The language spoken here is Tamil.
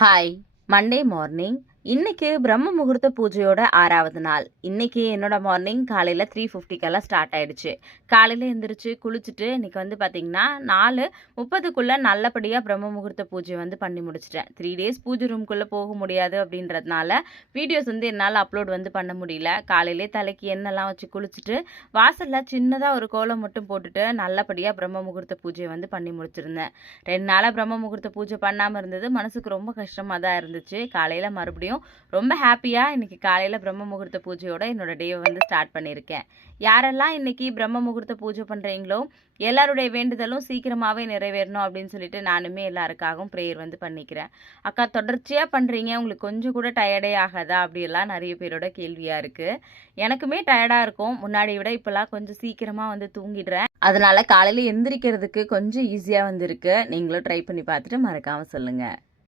ஹாய். Monday morning. இன்னைக்கு பிரம்ம முகூர்த்த பூஜையோட 6வது நாள். இன்னைக்கு என்னோட மார்னிங் காலையில் 3:50க்கெல்லாம் ஸ்டார்ட் ஆயிடுச்சு. காலையில் எந்திரிச்சு குளிச்சுட்டு இன்னைக்கு பார்த்தீங்கன்னா 4:30க்குள்ளே நல்லபடியாக பிரம்ம முகூர்த்த பூஜை பண்ணி முடிச்சிட்டேன். 3 டேஸ் பூஜை ரூம்குள்ளே போக முடியாது அப்படின்றதுனால வீடியோஸ் என்னால் அப்லோட் பண்ண முடியல. காலையிலே தலைக்கு எண்ணெய்லாம் வச்சு குளிச்சுட்டு வாசலில் சின்னதாக ஒரு கோலம் மட்டும் போட்டுட்டு நல்லபடியாக பிரம்ம முகூர்த்த பூஜை பண்ணி முடிச்சிருந்தேன். 2 நாளாக பிரம்ம முகூர்த்த பூஜை பண்ணாமல் இருந்தது மனசுக்கு ரொம்ப கஷ்டமாக தான் இருந்துச்சு. காலையில் மறுபடியும் ரொம்ப ஹாப்பியாக இன்னைக்கு காலையில் பிரம்ம முகூர்த்த பூஜையோட என்னோட டேவை ஸ்டார்ட் பண்ணியிருக்கேன். யாரெல்லாம் இன்னைக்கு பிரம்ம முகூர்த்த பூஜை பண்ணுறீங்களோ எல்லாருடைய வேண்டுதலும் சீக்கிரமாகவே நிறைவேறணும் அப்படின்னு சொல்லிட்டு நானுமே எல்லாருக்காகவும் ப்ரேயர் பண்ணிக்கிறேன். அக்கா தொடர்ச்சியாக பண்ணுறீங்க, உங்களுக்கு கொஞ்சம் கூட டயர்டே ஆகாதா அப்படியெல்லாம் நிறைய பேரோட கேள்வியாக இருக்குது. எனக்குமே டயர்டாக இருக்கும். முன்னாடி விட இப்போல்லாம் கொஞ்சம் சீக்கிரமாக தூங்கிடுறேன். அதனால காலையில் எந்திரிக்கிறதுக்கு கொஞ்சம் ஈஸியாக இருக்கு. நீங்களும் ட்ரை பண்ணி பார்த்துட்டு மறக்காமல் சொல்லுங்கள்.